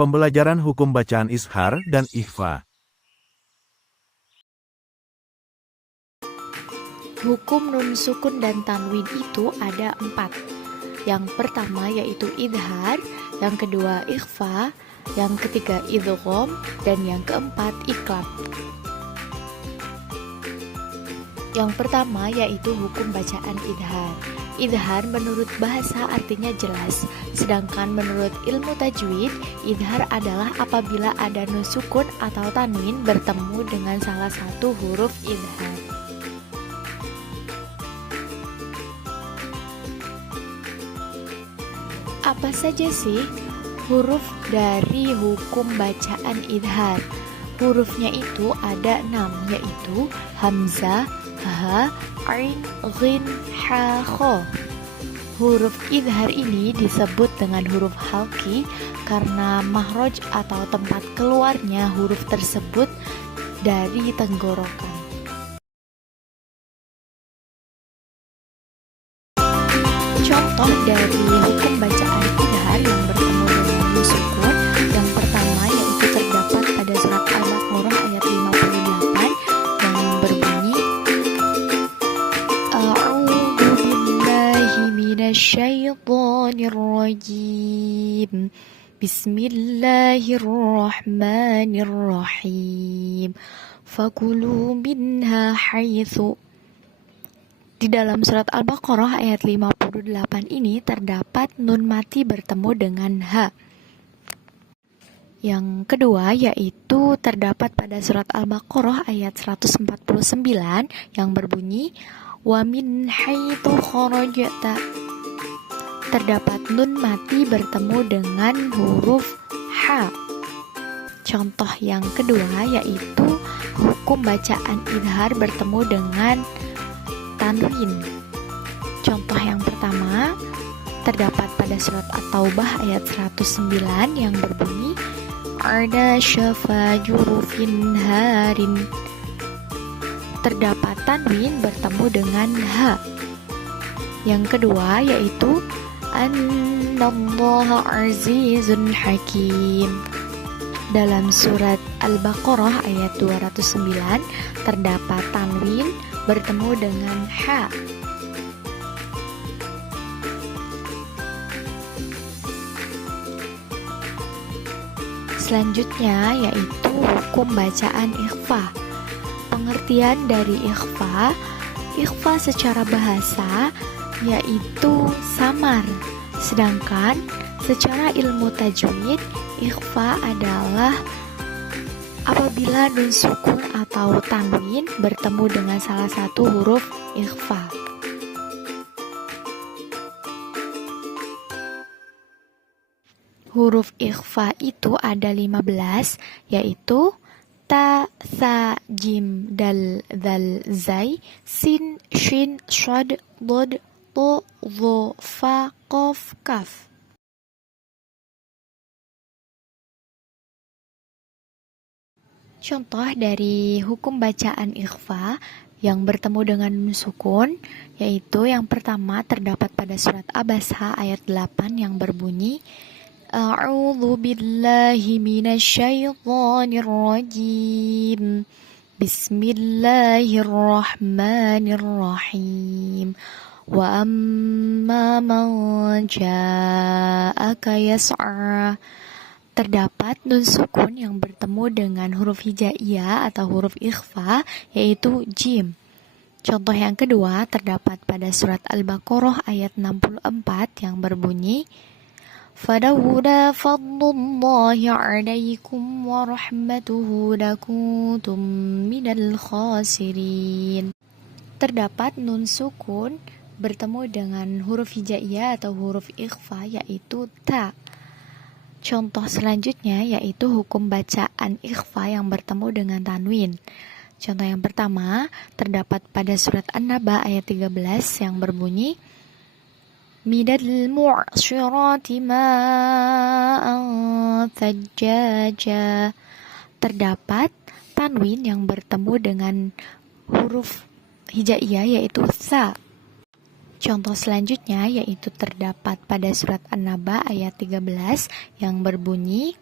Pembelajaran hukum bacaan izhar dan ikhfa. Hukum nun sukun dan tanwin itu ada 4. Yang pertama yaitu idhar, yang kedua ikhfa, yang ketiga idgham, dan yang keempat iqlab. Yang pertama yaitu hukum bacaan idhar. Idhar menurut bahasa artinya jelas, sedangkan menurut ilmu tajwid, idhar adalah apabila ada nun sukun atau tanwin bertemu dengan salah satu huruf idhar. Apa saja sih huruf dari hukum bacaan idhar? Hurufnya itu ada 6, yaitu hamzah, ha, ain, ghin, ha, kho. Huruf idhar ini disebut dengan huruf halki karena mahroj atau tempat keluarnya huruf tersebut dari tenggorokan. Contoh dari hukum bacaan idhar yang bertemu dengan nun sukun, yang pertama yaitu terdapat pada surat Al-Baqarah ayat 58 yang berbunyi A'udzu billahi minasyaitonir rajim. Bismillahirrahmanirrahim. Fakulu minha haitsu. Di dalam surat Al-Baqarah ayat 58 ini terdapat nun mati bertemu dengan ha. Yang kedua yaitu terdapat pada surat Al-Baqarah ayat 149 yang berbunyi wa min haitsu kharajta. Terdapat nun mati bertemu dengan huruf ha. Contoh yang kedua yaitu hukum bacaan idhar bertemu dengan tanwin. Contoh yang pertama terdapat pada surat At-Taubah ayat 109 yang berbunyi Arda syafa jurufin harin. Terdapat tanwin bertemu dengan ha. Yang kedua yaitu Annallaha azizun hakim. Dalam surat Al-Baqarah ayat 209 terdapat tanwin bertemu dengan ha. Selanjutnya yaitu hukum bacaan ikhfa. Pengertian dari ikhfa secara bahasa yaitu samar. Sedangkan secara ilmu tajwid, ikhfa adalah apabila nun sukun atau tanwin bertemu dengan salah satu huruf ikhfa. Huruf ikhfa itu ada 15, yaitu ta, tha, jim, dal, dzal, zai, sin, shin, shad, dod, to, dho, fa, qaf, kaf. Contoh dari hukum bacaan ikhfa yang bertemu dengan nun sukun, yaitu yang pertama terdapat pada surat Abasa ayat 8 yang berbunyi A'udzu billahi minasyaitonir rajim. Bismillahirrahmanirrahim. Wa amma man ja'aka yas'a. Terdapat nun sukun yang bertemu dengan huruf hijaiyah atau huruf ikhfa yaitu jim. Contoh yang kedua terdapat pada surat Al-Baqarah ayat 64 yang berbunyi Fadawuda fadlullahi alaikum wa rahmatuhu lakuntum minal khasirin. Terdapat nun sukun bertemu dengan huruf hijaiyah atau huruf ikhfa yaitu ta. Contoh selanjutnya yaitu hukum bacaan ikhfa yang bertemu dengan tanwin. Contoh yang pertama terdapat pada surat An-Naba ayat 13 yang berbunyi Midal mu'syirati ma'an thajjaja. Terdapat tanwin yang bertemu dengan huruf hijaiyah yaitu sa. Contoh selanjutnya yaitu terdapat pada surat An-Naba ayat 13 yang berbunyi